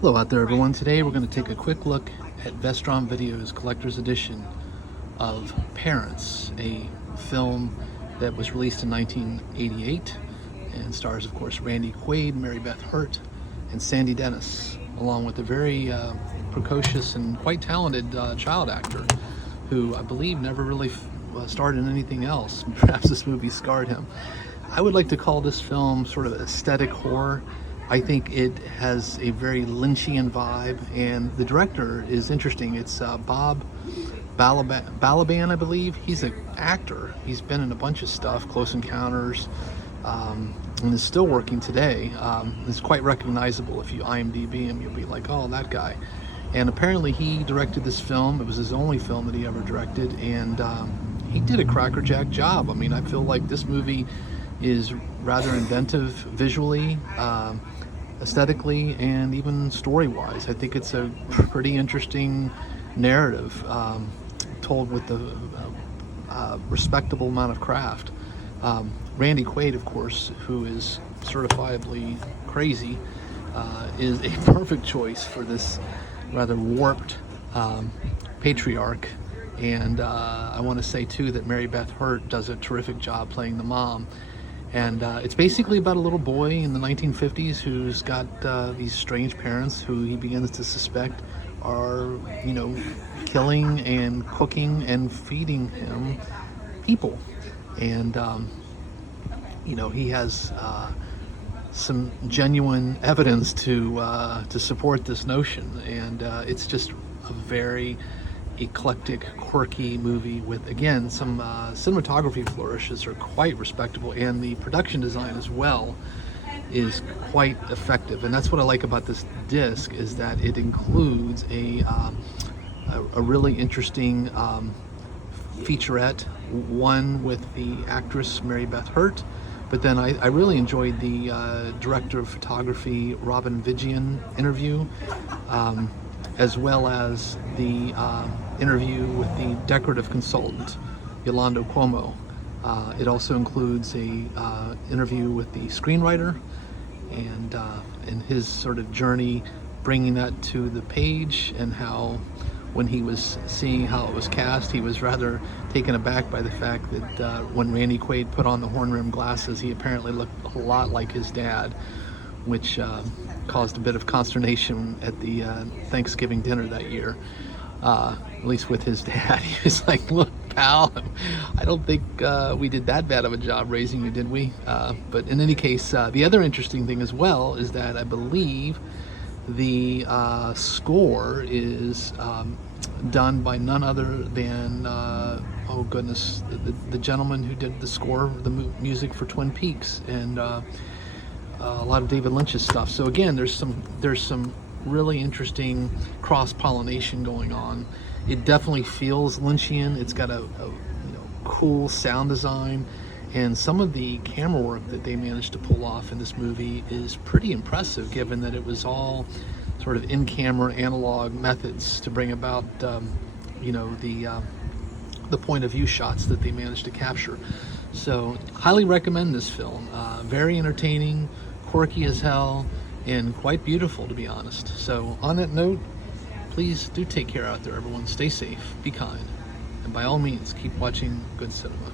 Hello out there everyone. Today we're going to take a quick look at Vestron Video's collector's edition of Parents, a film that was released in 1988 and stars of course Randy Quaid, Mary Beth Hurt, and Sandy Dennis, along with a very precocious and quite talented child actor who I believe never really starred in anything else. Perhaps this movie scarred him. I would like to call this film sort of aesthetic horror. I think it has a very Lynchian vibe, and the director is interesting. It's Bob Balaban, I believe. He's an actor. He's been in a bunch of stuff, Close Encounters, and is still working today. It's quite recognizable. If you IMDb him, you'll be like, oh, that guy. And apparently he directed this film. It was his only film that he ever directed, and he did a crackerjack job. I mean, I feel like this movie is rather inventive visually, aesthetically, and even story-wise. I think it's a pretty interesting narrative, told with a respectable amount of craft. Randy Quaid, of course, who is certifiably crazy, is a perfect choice for this rather warped patriarch. And I want to say too that Mary Beth Hurt does a terrific job playing the mom. And it's basically about a little boy in the 1950s who's got these strange parents who he begins to suspect are, you know, killing and cooking and feeding him people. And, you know, he has some genuine evidence to support this notion. And it's just a very eclectic, quirky movie with, again, some cinematography flourishes are quite respectable, and the production design as well is quite effective. And that's what I like about this disc, is that it includes a really interesting featurette, one with the actress Mary Beth Hurt, but then I really enjoyed the director of photography Robin Vigian interview, as well as the interview with the decorative consultant Yolanda Cuomo. It also includes a interview with the screenwriter and his sort of journey bringing that to the page, and how when he was seeing how it was cast, he was rather taken aback by the fact that when Randy Quaid put on the horn-rimmed glasses, he apparently looked a lot like his dad, which caused a bit of consternation at the Thanksgiving dinner that year, at least with his dad. He was like, look, pal, I don't think we did that bad of a job raising you, did we? But in any case, the other interesting thing as well is that I believe the score is done by none other than, oh goodness, the gentleman who did the score, the music for Twin Peaks, and a lot of David Lynch's stuff. So again, there's some really interesting cross-pollination going on. It definitely feels Lynchian. It's got a cool sound design, and some of the camera work that they managed to pull off in this movie is pretty impressive, given that it was all sort of in-camera analog methods to bring about you know, the point of view shots that they managed to capture. So highly recommend this film. Very entertaining, quirky as hell, and quite beautiful, to be honest. So on that note, please do take care out there, everyone. Stay safe, be kind, and by all means, keep watching good cinema.